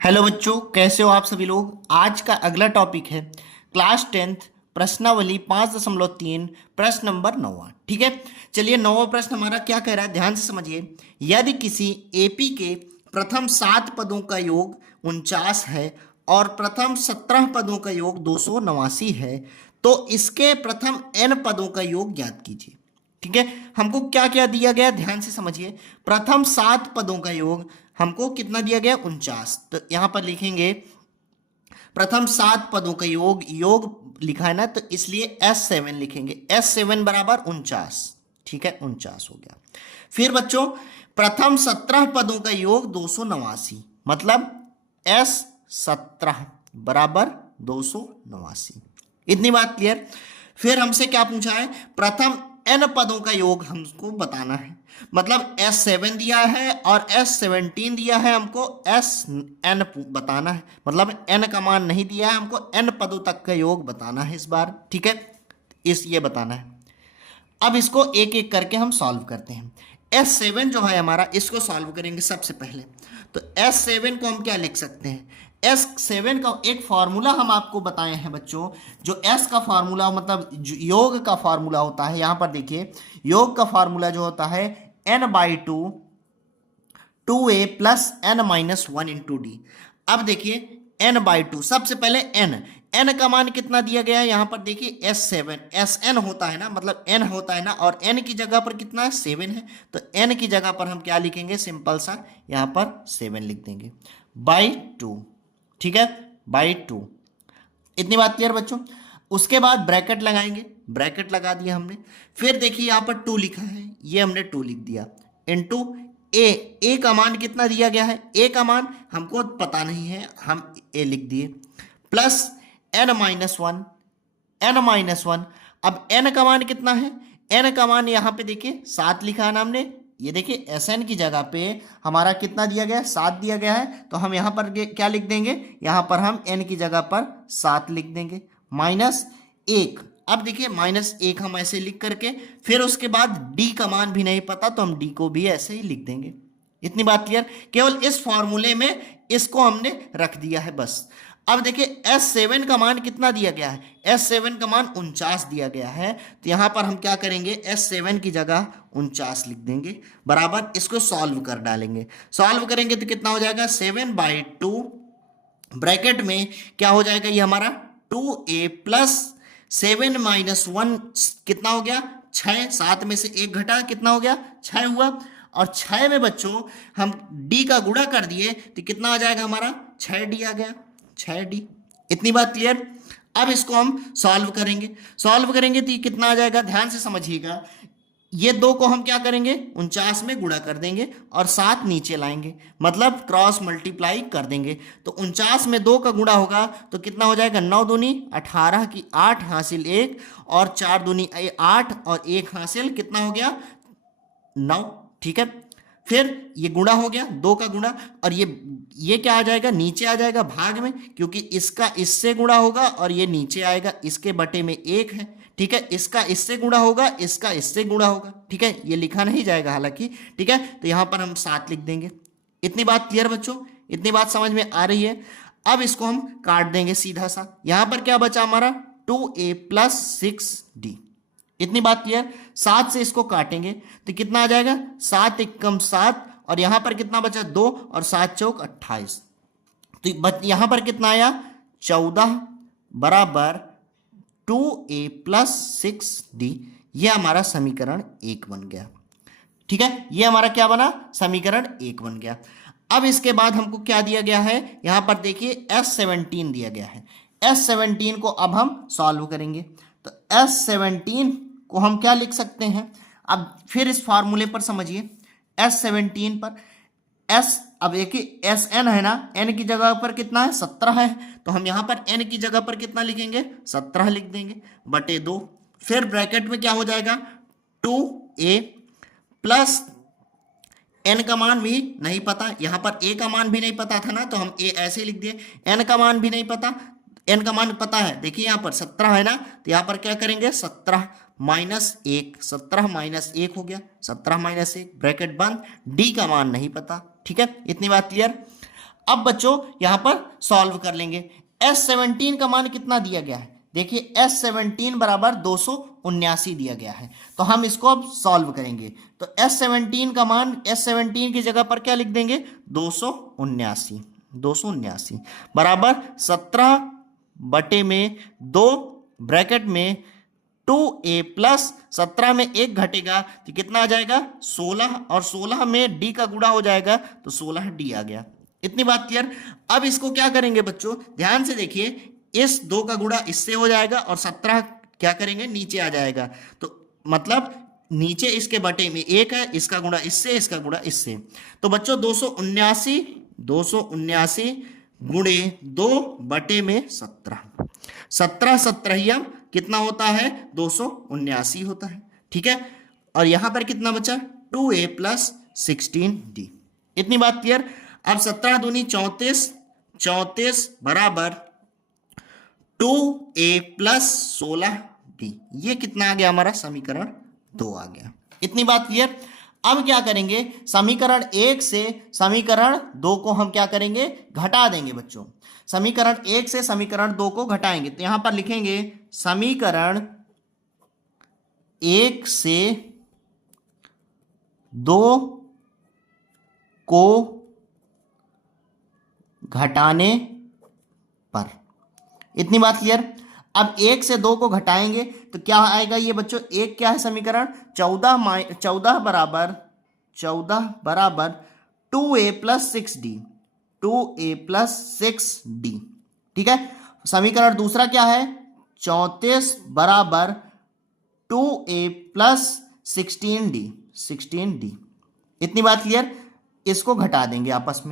Hello बच्चों, कैसे हो आप सभी लोग। आज का अगला टॉपिक है क्लास 10th प्रश्नावली 5.3 प्रश्न नंबर 9। ठीक है, चलिए 9वां प्रश्न हमारा क्या कह रहा है, ध्यान से समझिए। यदि किसी एपी के प्रथम 7 पदों का योग 49 है और प्रथम 17 पदों का योग 289 है, तो इसके प्रथम n पदों का योग ज्ञात कीजिए। ठीक है, हमको क्या क्या दिया गया, ध्यान से समझिए। प्रथम 7 पदों का योग हमको कितना दिया गया, 49। तो यहां पर लिखेंगे प्रथम 7 पदों का योग, योग लिखा है ना, तो इसलिए S7 लिखेंगे। S7 बराबर 49। ठीक है, 49 हो गया। फिर बच्चों प्रथम 17 पदों का योग 289, मतलब S17 बराबर 289। इतनी बात क्लियर। फिर हमसे क्या पूछा है, प्रथम n पदों का योग हमको बताना है। मतलब S7 दिया है और S17 दिया है, हमको Sn बताना है। मतलब n का मान नहीं दिया है, हमको n पदों तक का योग बताना है इस बार। ठीक है, ये बताना है। अब इसको एक एक करके हम सॉल्व करते हैं। S7 जो है हमारा, इसको सॉल्व करेंगे सबसे पहले। तो S7 को हम क्या लिख सकते हैं, S7 का एक फॉर्मूला हम आपको बताए हैं बच्चों। जो S का फॉर्मूला मतलब योग का फॉर्मूला होता है, यहां पर देखिए योग का फॉर्मूला जो होता है n/2 2a plus n-1 into D. अब देखिए n/2, सबसे पहले n का मान कितना दिया गया है, यहां पर देखिए S7 Sn होता है ना, मतलब n होता है ना, और n की जगह पर कितना है, 7 है। तो n की जगह पर हम क्या लिखेंगे, सिंपल सा यहां पर 7 लिख देंगे बाई 2। ठीक है, बाई 2। इतनी बात क्लियर बच्चों। उसके बाद ब्रैकेट लगाएंगे, ब्रैकेट लगा दिया हमने। फिर देखिए यहां पर 2 लिखा है, ये हमने 2 लिख दिया इनटू ए का मान कितना दिया गया है, ए का मान हमको पता नहीं है, हम ए लिख दिए प्लस n-1, n-1। अब n का मान कितना है, n का मान यहां पे देखिए 7 लिखा है ना हमने। ये देखिए Sn की जगह पे हमारा कितना दिया गया है, 7 दिया गया है। तो हम यहां पर क्या लिख देंगे, यहां पर हम n की जगह पर 7 लिख देंगे -1। अब देखिए -1 हम ऐसे लिख करके, फिर उसके बाद d का मान भी नहीं पता, तो हम d को भी ऐसे ही लिख देंगे। इतनी बात क्लियर। केवल इस फॉर्मूले में इसको हमने रख दिया है बस। अब देखिए S7 का मान कितना दिया गया है, S7 का मान 49 दिया गया है। तो यहां पर हम क्या करेंगे, S7 की जगह 49 लिख देंगे, बराबर इसको सॉल्व कर डालेंगे। सॉल्व करेंगे तो कितना हो जाएगा, 7/2 ब्रैकेट में क्या हो जाएगा, ये हमारा 2a प्लस 7-1 कितना हो गया, 6। 7 में से 1 घटा कितना हो गया, 6 हुआ। और 6 में बच्चों हम d का गुणा कर दिए तो कितना आ जाएगा हमारा, 6d आ गया, 6d। इतनी बात क्लियर। अब इसको हम सॉल्व करेंगे, सॉल्व करेंगे तो ये कितना आ जाएगा, ध्यान से समझिएगा। ये 2 को हम क्या करेंगे, 49 में गुणा कर देंगे और 7 नीचे लाएंगे, मतलब क्रॉस मल्टीप्लाई कर देंगे। तो 49 में 2 का गुणा होगा तो कितना हो जाएगा, 9 दूनी 18 की 8 हासिल 1, और 4 दूनी 8 और 1 हासिल कितना हो गया, 9। ठीक है, फिर ये गुणा हो गया, 2 का गुणा, और ये क्या आ जाएगा, नीचे आ जाएगा भाग में, क्योंकि इसका इससे गुणा होगा और ये नीचे आएगा, इसके बटे में 1 है। ठीक है, इसका इससे गुणा होगा, इसका इससे गुणा होगा। ठीक है, ये लिखा नहीं जाएगा हालांकि। ठीक है, तो यहां पर हम 7 लिख देंगे। इतनी बात क्लियर बच्चों, इतनी बात समझ में आ रही है। अब इसको हम काट देंगे सीधा सा, यहां पर क्या बचा हमारा, 2a प्लस 6d। इतनी बात क्लियर। 7 से इसको काटेंगे तो कितना आ जाएगा, 7 एकम 7, और यहां पर कितना बचा, 2, और 7 चौक 28। तो यहां पर कितना आया, 14 बराबर 2a प्लस 6d। यह हमारा समीकरण 1 बन गया। ठीक है, ये हमारा क्या बना, समीकरण 1 बन गया। अब इसके बाद हमको क्या दिया गया है, यहां पर देखिए S17 दिया गया है। S17 को अब हम सॉल्व करेंगे। तो S17 को हम क्या लिख सकते हैं, अब फिर इस फॉर्मूले पर समझिए। S17 पर S, अब देखिए Sn है ना, n की जगह पर कितना है, 17 है। तो हम यहां पर n की जगह पर कितना लिखेंगे, 17 लिख देंगे बटे 2। फिर ब्रैकेट में क्या हो जाएगा, 2a प्लस n का मान भी नहीं पता, यहां पर a का मान भी नहीं पता था ना, तो हम a ऐसे लिख दिए। n का मान भी नहीं पता, n का मान पता है, देखिए यहां पर 17 है ना, तो यहां पर क्या करेंगे, 17 माइनस 1, 17 माइनस 1 हो गया, 17 माइनस 1 ब्रैकेट बंद, d का मान नहीं पता। ठीक है, इतनी बात क्लियर। अब बच्चों यहां पर सॉल्व कर लेंगे। S17 का मान कितना दिया गया है, देखिए S17 बराबर 279 दिया गया है, तो हम इसको अब सॉल्व करेंगे। तो S17 का मान, S17 की जगह पर क्या लिख देंगे, 279 बराबर 17/2 ब्रैकेट में 2a प्लस 17 में एक घटेगा तो कितना आ जाएगा 16, और 16 में d का गुणा हो जाएगा तो 16d आ गया। इतनी बात क्लियर। अब इसको क्या करेंगे बच्चों, ध्यान से देखिए, इस 2 का गुणा इससे हो जाएगा और 17 क्या करेंगे नीचे आ जाएगा, तो मतलब नीचे इसके बटे में 1 है, इसका गुणा इससे, इसका गुणा इससे, तो बच्चों 279 गुणे 2/17, 17 17 कितना होता है 279 होता है, ठीक है। और यहां पर कितना बचा 2a प्लस 16d। इतनी बात क्लियर। अब 17 दूनी 34 बराबर 2a प्लस 16d, ये कितना आ गया हमारा समीकरण 2 आ गया। इतनी बात क्लियर। अब क्या करेंगे, समीकरण 1 से समीकरण 2 को हम क्या करेंगे, घटा देंगे बच्चों। समीकरण 1 से समीकरण 2 को घटाएंगे, तो यहां पर लिखेंगे समीकरण 1 से 2 को घटाने पर। इतनी बात क्लियर। अब 1 से 2 को घटाएंगे तो क्या आएगा ये बच्चों, एक क्या है समीकरण 14 बराबर 2a plus 6d, 2a plus 6d, ठीक है। समीकरण दूसरा क्या है 34 बराबर 2a प्लस 16d। इतनी बात क्लियर। इसको घटा देंगे आपस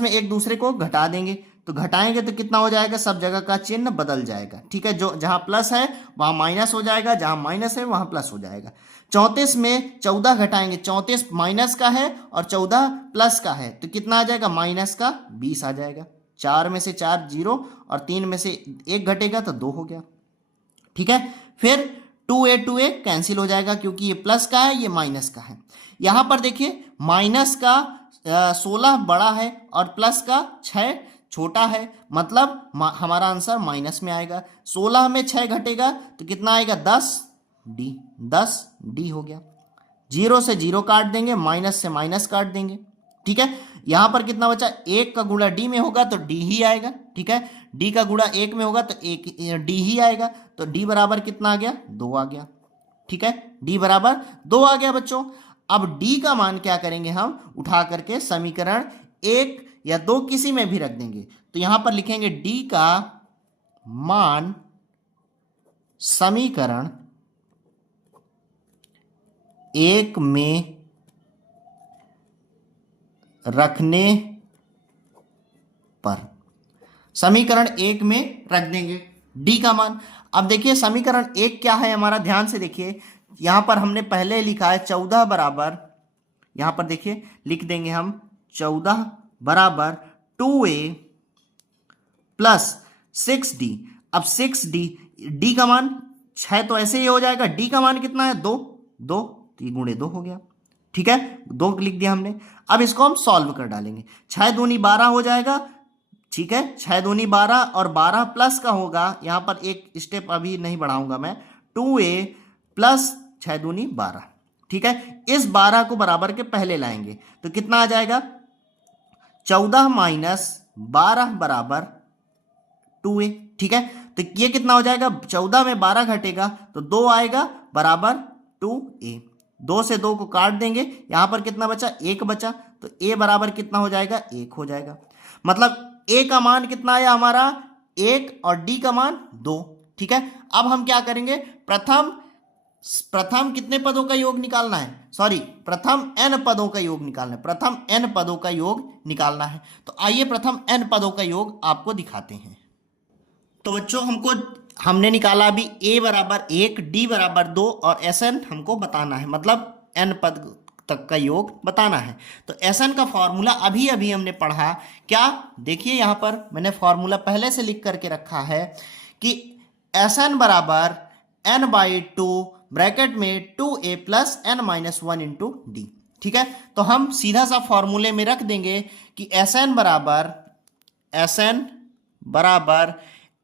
में एक दूसरे को घटा देंगे, तो घटाएंगे तो कितना हो जाएगा, सब जगह का चिन्ह बदल जाएगा, ठीक है। जो जहां प्लस है वहां माइनस हो जाएगा, जहां माइनस है वहां प्लस हो जाएगा। 34 में 14 घटाएंगे, 34 माइनस का है और 14 प्लस का है, तो कितना आ जाएगा माइनस का 20 आ जाएगा। 4 में से 4 0 और 3 में से 1 घटेगा तो 2 हो गया, ठीक है। फिर 2a कैंसिल हो जाएगा क्योंकि ये प्लस का है, ये माइनस का है। यहां पर देखिए माइनस का 16 बड़ा है और प्लस का 6 छोटा है, मतलब हमारा आंसर माइनस में आएगा। 16 में 6 घटेगा तो कितना आएगा 10d हो गया। 0 से 0 काट देंगे, माइनस से माइनस काट देंगे, ठीक है। यहां पर कितना बचा, 1 का गुणा d में होगा तो d ही आएगा, ठीक है। d का गुणा 1 में होगा तो d ही आएगा, तो d बराबर कितना आ गया 2 आ गया, ठीक है। d बराबर 2 आ गया बच्चों। अब d का मान क्या करेंगे, हम उठा करके समीकरण 1 या 2 किसी में भी रख देंगे, तो यहां पर लिखेंगे d का मान समीकरण 1 में रखने पर, समीकरण 1 में रख देंगे d का मान। अब देखिए समीकरण 1 क्या है हमारा, ध्यान से देखिए, यहां पर हमने पहले लिखा है 14 बराबर, यहां पर देखिए लिख देंगे हम 14 बराबर 2a प्लस 6d। अब 6d, d का मान 6 तो ऐसे ही हो जाएगा, d का मान कितना है 2 तो ये गुणे 2 हो गया, ठीक है। 2 लिख दिया हमने। अब इसको हम सॉल्व कर डालेंगे, 6 दूनी 12 हो जाएगा, ठीक है। 6 दूनी 12 और 12 प्लस का होगा, यहां पर एक स्टेप अभी नहीं बढ़ाऊंगा मैं, 2a प्लस 6 दूनी 12, ठीक है। इस 12 को बराबर के पहले लाएंगे तो कितना आ जाएगा 14 माइनस 12 बराबर 2a, ठीक है। तो ये कितना हो जाएगा, 14 में 12 घटेगा तो 2 आएगा बराबर 2a। 2 से 2 को काट देंगे, यहां पर कितना बचा 1 बचा, तो a बराबर कितना हो जाएगा 1 हो जाएगा। मतलब a का मान कितना आया हमारा 1 और d का मान 2, ठीक है। अब हम क्या करेंगे, प्रथम कितने पदों का योग निकालना है, सॉरी प्रथम n पदों का योग निकालना है, प्रथम n पदों का योग निकालना है। तो आइए प्रथम n पदों का योग आपको दिखाते हैं। तो बच्चों हमने निकाला अभी a बराबर 1, d बराबर 2 और Sn हमको बताना है, मतलब n पद तक का योग बताना है। तो Sn का फॉर्मूला अभी अभी हमने पढ़ा, क्या देखिए यहां पर मैंने फॉर्मूला पहले से लिख करके रखा है कि Sn बराबर n/2 ब्रैकेट में 2a plus n-1 into D. ठीक है, तो हम सीधा सा फॉर्मूले में रख देंगे कि Sn बराबर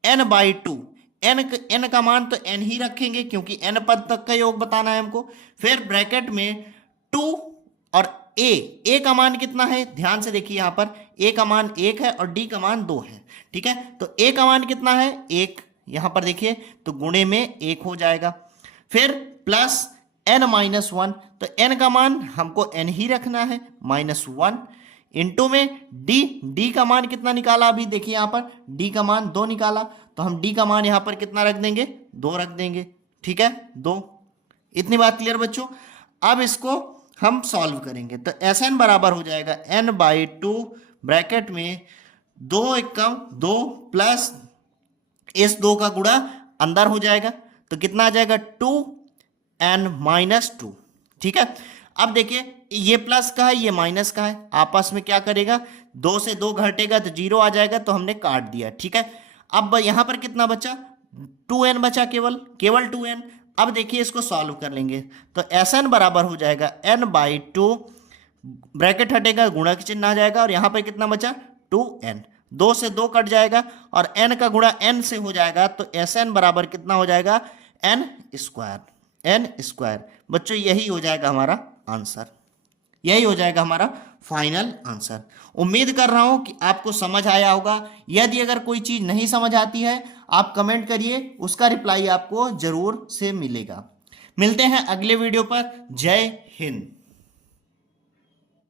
n/2। n का मान तो n ही रखेंगे क्योंकि n पद तक का योग बताना है हमको। फिर ब्रैकेट में 2 और a का मान कितना है, ध्यान से देखिए यहाँ पर a का मान 1 है और d का मान 2 है। ठीक है, तो a का मान कितना है 1, यहाँ पर देखिए तो गुणे में 1 हो जाएगा। फिर प्लस n-1, तो n का मान हमको n ही रखना है -1 इंटू में d का मान कितना निकाला, अभी देखिए यहाँ पर d का मान 2 निकाला, तो हम d का मान यहाँ पर कितना रख देंगे 2 रख देंगे। ठीक है 2, इतनी बात क्लियर बच्चों। अब इसको हम सॉल्व करेंगे तो Sn बराबर हो जाएगा n/2 ब्रैकेट में 2 एकम 2 प्लस इस 2 का गुणा अंदर हो जाएगा तो कितना आ जाएगा 2n-2। ठीक है, अब देखिए ये प्लस का है ये माइनस का है, आपस में क्या करेगा 2 से 2 घटेगा तो 0 आ जाएगा, तो हमने काट दिया। ठीक है, अब यहाँ पर कितना बचा 2n बचा, केवल 2n। अब देखिए इसको सॉल्व कर लेंगे तो Sn बराबर हो जाएगा n/2 ब्रैकेट हटेगा गुणा का चिन्ह आ जाएगा और यहाँ पर कितना बचा 2n, 2 से 2 कट जाएगा और n का गुणा n से हो जाएगा तो Sn बराबर कितना हो जाएगा n²। बच्चों यही हो जाएगा हमारा आंसर, यही हो जाएगा हमारा फाइनल आंसर। उम्मीद कर रहा हूं कि आपको समझ आया होगा। यदि अगर कोई चीज नहीं समझ आती है आप कमेंट करिए, उसका रिप्लाई आपको जरूर से मिलेगा। मिलते हैं अगले वीडियो पर। जय हिंद।